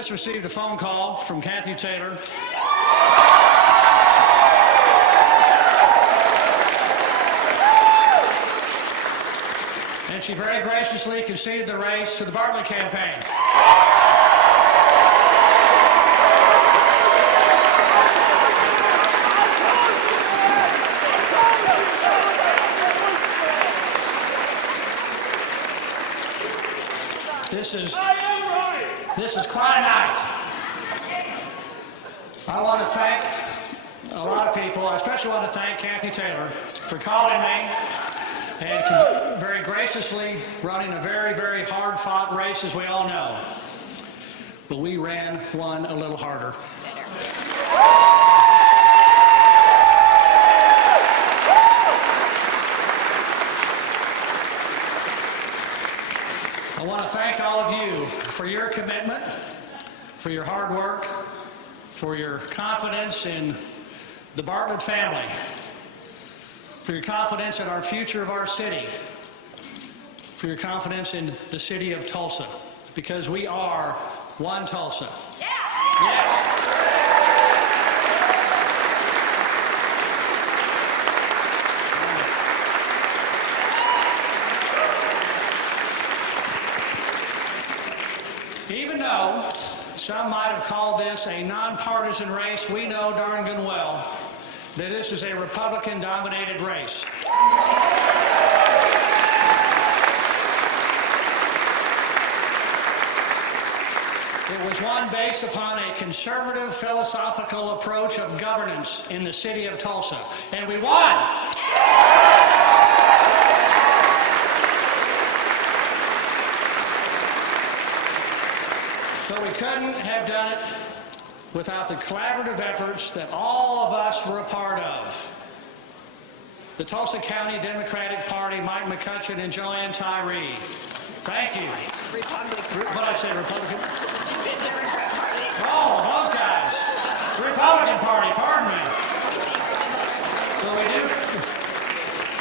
just received a phone call from Kathy Taylor. And she very graciously conceded the race to the Bartlett campaign. This is quite a night. I want to thank a lot of people. I especially want to thank Kathy Taylor for calling me and very graciously running a very, very hard-fought race, as we all know. But we ran one a little harder. I want to thank all of you for your commitment, for your hard work, for your confidence in the Bartlett family, for your confidence in our future of our city, for your confidence in the city of Tulsa, because we are one Tulsa. Yeah. Yes. Even though some might have called this a nonpartisan race, we know darn good well that this is a Republican-dominated race. It was one based upon a conservative philosophical approach of governance in the city of Tulsa, and we won! But we couldn't have done it without the collaborative efforts that all of us were a part of. The Tulsa County Democratic Party, Mike McCutcheon and Joanne Tyree. Thank you. Republican. What did I say, Republican? You said Democrat Party. Oh, those guys. Republican Party, pardon me. Well,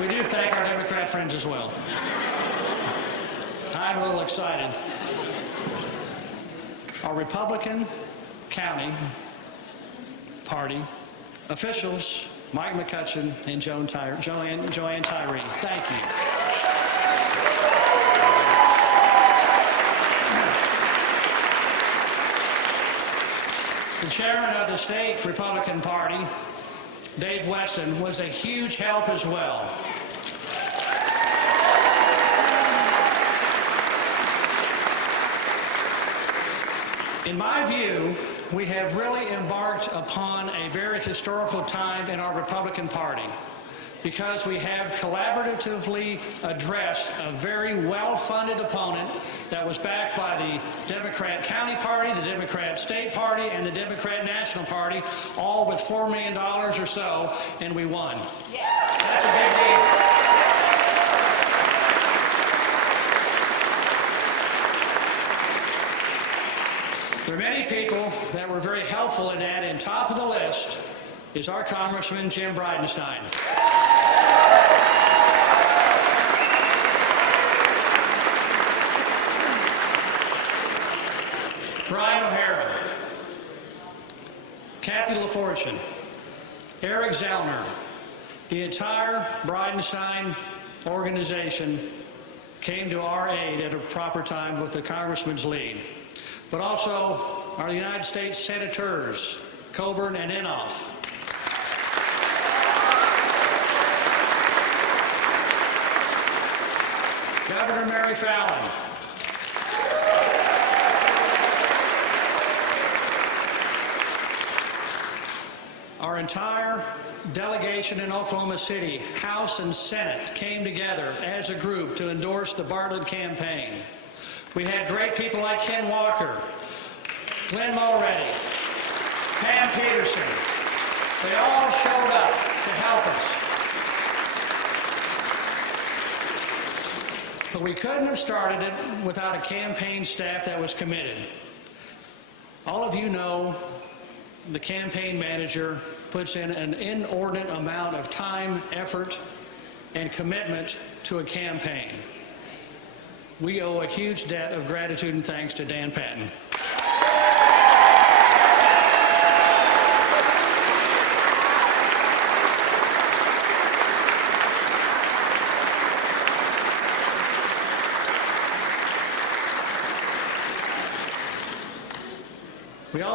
we do thank our Democrat friends as well. I'm a little excited. Our Republican County Party officials, Mike McCutcheon and Joanne Tyree. Thank you. The chairman of the state Republican Party, Dave Weston, was a huge help as well. In my view, we have really embarked upon a very historical time in our Republican Party because we have collaboratively addressed a very well-funded opponent that was backed by the Democrat County Party, the Democrat State Party, and the Democrat National Party, all with $4 million or so, and we won. Yeah. That's a big deal. There are many people that were very helpful in that, and top of the list is our Congressman Jim Bridenstine. Brian O'Hara, Kathy LaFortune, Eric Zellner, the entire Bridenstine organization came to our aid at a proper time with the Congressman's lead. But also our United States Senators, Coburn and Inhofe. Governor Mary Fallon. Our entire delegation in Oklahoma City, House and Senate, came together as a group to endorse the Bartlett campaign. We had great people like Ken Walker, Glenn Mulready, Pam Peterson. They all showed up to help us. But we couldn't have started it without a campaign staff that was committed. All of you know the campaign manager puts in an inordinate amount of time, effort, and commitment to a campaign. We owe a huge debt of gratitude and thanks to Dan Patton.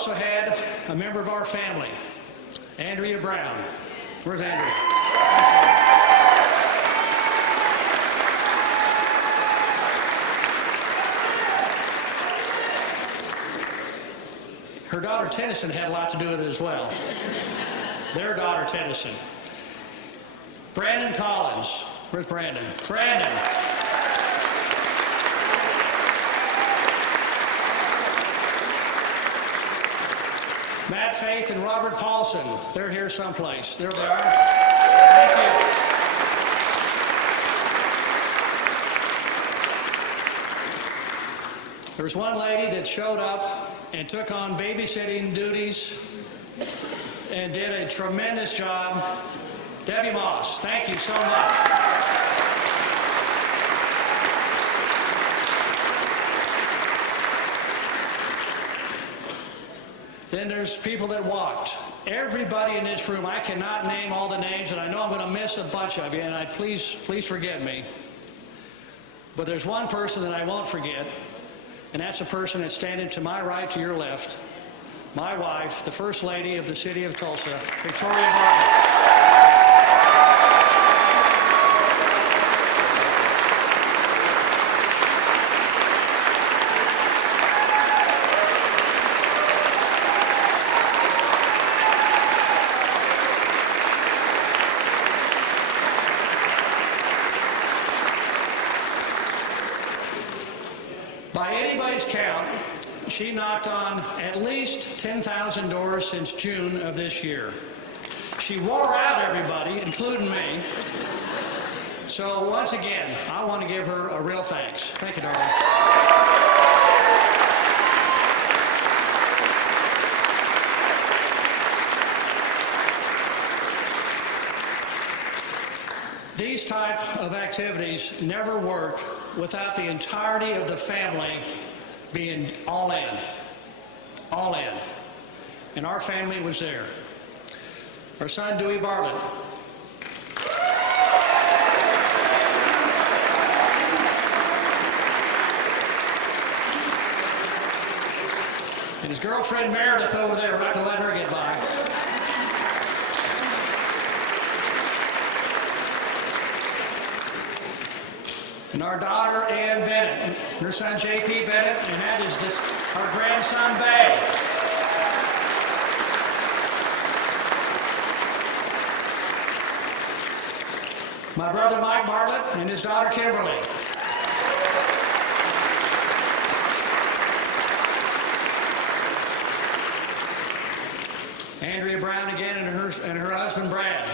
also had a member of our family, Andrea Brown. Where's Andrea? Her daughter Tennyson had a lot to do with it as well. Their daughter Tennyson. Brandon Collins. Where's Brandon? Brandon. Matt Faith and Robert Paulson. They're here someplace. There they are. Thank you. There was one lady that showed up and took on babysitting duties and did a tremendous job. Debbie Moss, thank you so much. Then there's people that walked. Everybody in this room, I cannot name all the names, and I know I'm going to miss a bunch of you, and please forgive me. But there's one person that I won't forget, and that's the person that's standing to my right, to your left, my wife, the First Lady of the City of Tulsa, Victoria Bartlett. By anybody's count, she knocked on at least 10,000 doors since June of this year. She wore out everybody, including me. So once again, I want to give her a real thanks. Thank you, darling. These type of activities never work without the entirety of the family being all in. All in. And our family was there. Our son, Dewey Bartlett. And his girlfriend, Meredith, over there. We're not going to let her get by. And our daughter, Ann Bennett, and her son, J.P. Bennett, and that is our grandson, Bay. My brother, Mike Bartlett, and his daughter, Kimberly. Andrea Brown again, and her husband, Brad.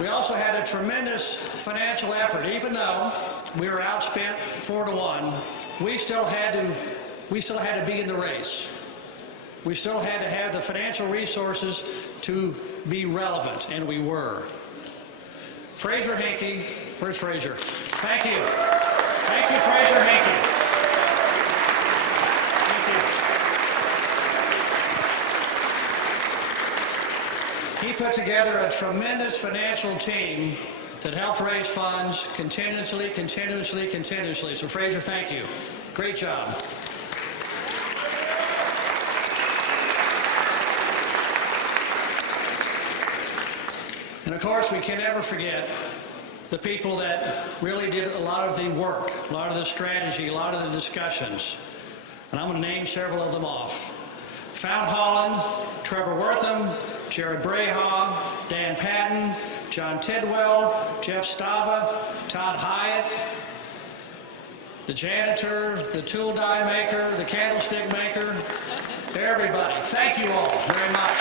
We also had a tremendous financial effort. Even though we were outspent 4-1, we still had to be in the race. We still had to have the financial resources to be relevant, and we were. Fraser Hinkey, where's Fraser? Thank you. Thank you, Fraser Hinkey. He put together a tremendous financial team that helped raise funds continuously. So Fraser, thank you. Great job. And of course, we can never forget the people that really did a lot of the work, a lot of the strategy, a lot of the discussions. And I'm going to name several of them off. Fount Holland, Trevor Wortham, Jared Braha, Dan Patton, John Tidwell, Jeff Stava, Todd Hyatt, the janitor, the tool die maker, the candlestick maker, everybody. Thank you all very much.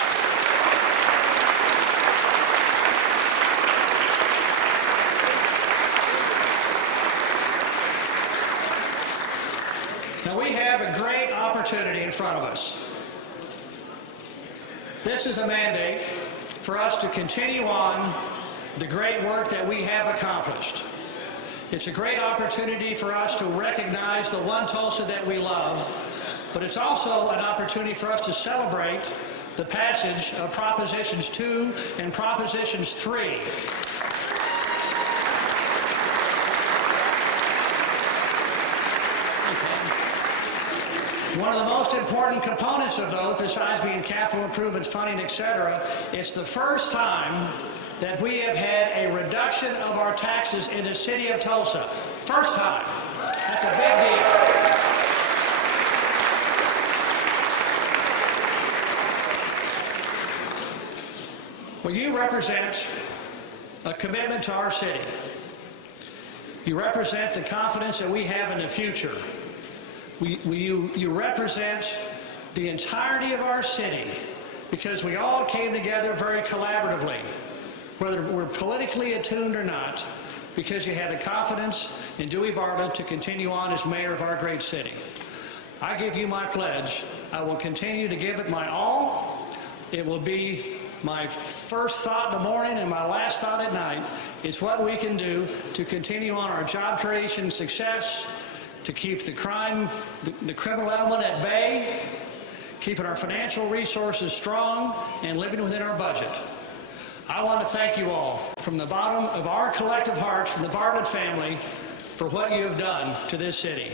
Now we have a great opportunity in front of us. This is a mandate for us to continue on the great work that we have accomplished. It's a great opportunity for us to recognize the one Tulsa that we love, but it's also an opportunity for us to celebrate the passage of Propositions 2 and Propositions 3. One of the most important components of those, besides being capital improvements, funding, etc., it's the first time that we have had a reduction of our taxes in the city of Tulsa. First time. That's a big deal. Well, you represent a commitment to our city. You represent the confidence that we have in the future. You represent the entirety of our city because we all came together very collaboratively, whether we're politically attuned or not, because you had the confidence in Dewey Bartlett to continue on as mayor of our great city. I give you my pledge. I will continue to give it my all. It will be my first thought in the morning and my last thought at night. It's what we can do to continue on our job creation success, to keep the crime, the criminal element at bay, keeping our financial resources strong, and living within our budget. I want to thank you all from the bottom of our collective hearts, from the Bartlett family, for what you have done to this city.